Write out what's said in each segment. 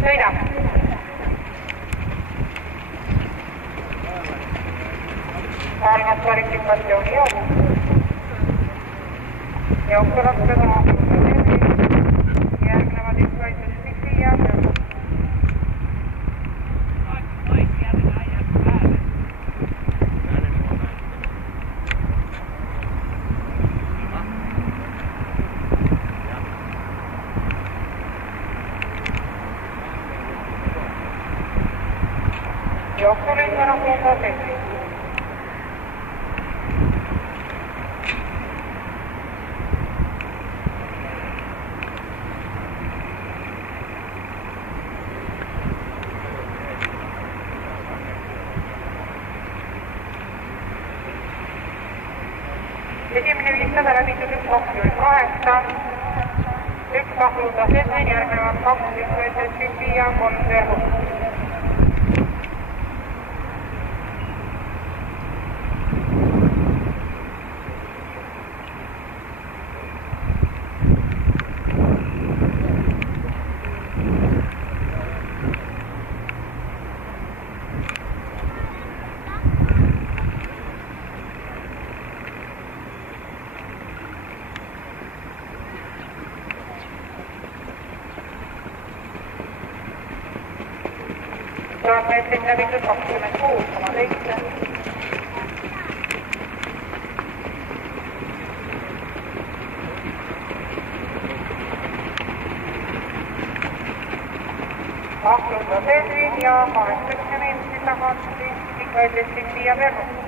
sõida. Maailmas kvalifikatsiooni jook. Jooksurattuda järgnevad ükskõiselt viia. Jooksurinnan on kuntoon tehty. Esimene 500 läbitud 1.28. Üks kahluda senne, järgnevad 2 ükskõiselt viia 3 verhust. Meetrit läbitud 26,7. Ahluda sees ja 80 meetrit tagasi ükskõiselt viia verhust.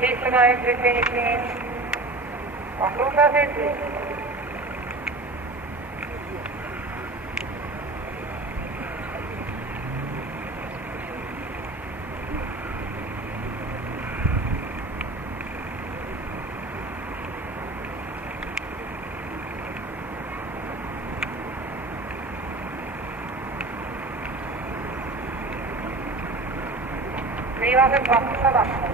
Liittuna Eestris ahluda sees. Viimased 200.